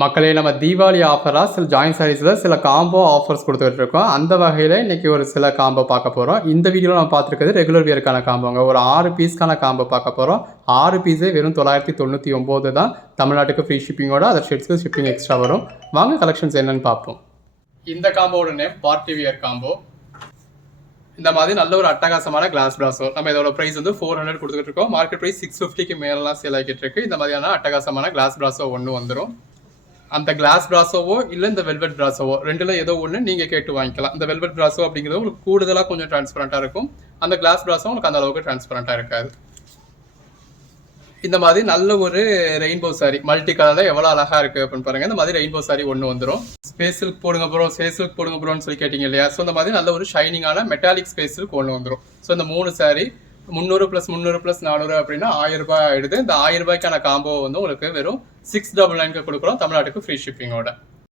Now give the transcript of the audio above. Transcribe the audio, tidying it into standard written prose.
மக்களே நம்ம தீபாவளி ஆஃபராக சில ஜாயின் சாரீஸில் சில காம்போ ஆஃபர்ஸ் கொடுத்துட்டு இருக்கோம். அந்த வகையில் இன்றைக்கி ஒரு சில காம்போ பார்க்க போகிறோம். இந்த வீடியோவில் நம்ம பார்த்துருக்கிறது ரெகுலர் வியருக்கான காம்போங்க. ஒரு 6 பீஸ்க்கான காம்போ பார்க்க போகிறோம். 6 பீஸே வெறும் 999 தான். தமிழ்நாட்டுக்கு ஃப்ரீ ஷிப்பிங்கோட அதர் ஸ்டேட்ஸ்க்கு ஷிப்பிங் எக்ஸ்ட்ரா வரும். வாங்க கலெக்ஷன்ஸ் என்னன்னு பார்ப்போம். இந்த காம்போட நேம் பார்ட்டி வியர் காம்போ. இந்த மாதிரி நல்ல ஒரு அட்டகாசமான கிளாஸ் பிராஸோ. நம்ம இதோட ப்ரைஸ் வந்து 400 கொடுத்துட்டு இருக்கோம். மார்க்கெட் ப்ரைஸ் 650க்கு மேலாம் சேல் ஆகிட்டு இருக்கு. இந்த மாதிரியான அட்டகாசமான கிளாஸ் பிராஸோ ஒன்று வந்துடும். அந்த கிளாஸ் பிராஸோவோ இல்லை இந்த வெல்வெட் பிராஸோவோ ரெண்டுல ஏதோ ஒன்று நீங்கள் கேட்டு வாங்கிக்கலாம். இந்த வெல்வெட் பிராஸோ அப்படிங்கிறது உங்களுக்கு கூடுதலாக கொஞ்சம் டிரான்ஸ்பரண்ட்டாக இருக்கும். அந்த கிளாஸ் பிராஸோ உங்களுக்கு அந்த அளவுக்கு டிரான்ஸ்பரண்ட்டாக இருக்காது. இந்த மாதிரி நல்ல ஒரு ரெயின்போ சாரி மல்டி கலரில் எவ்வளோ அழகாக இருக்குது அப்படின்னு பாருங்கள். இந்த மாதிரி ரெயின்போ சாரி ஒன்று வந்துடும். ஸ்பேஸ் சில்க் போடுங்க ப்ரோ, ஸ்பேஸ் சில்க் போடுங்க ப்ரோன்னு சொல்லி கேட்டிங்க இல்லையா? ஸோ இந்த மாதிரி நல்ல ஒரு ஷைனிங்கான மெட்டாலிக் ஸ்பேஸ் சில்க் ஒன்று வந்துடும். ஸோ இந்த 3 சாரி 300 + 300 + 400 அப்படின்னா 1000 ரூபாய் ஆயிடுது. இந்த 1000 ரூபாய்க்கான காம்போ வந்து உங்களுக்கு வெறும் 699 கொடுக்குறோம் தமிழ்நாட்டுக்கு ஃப்ரீ ஷிப்பிங்கோட.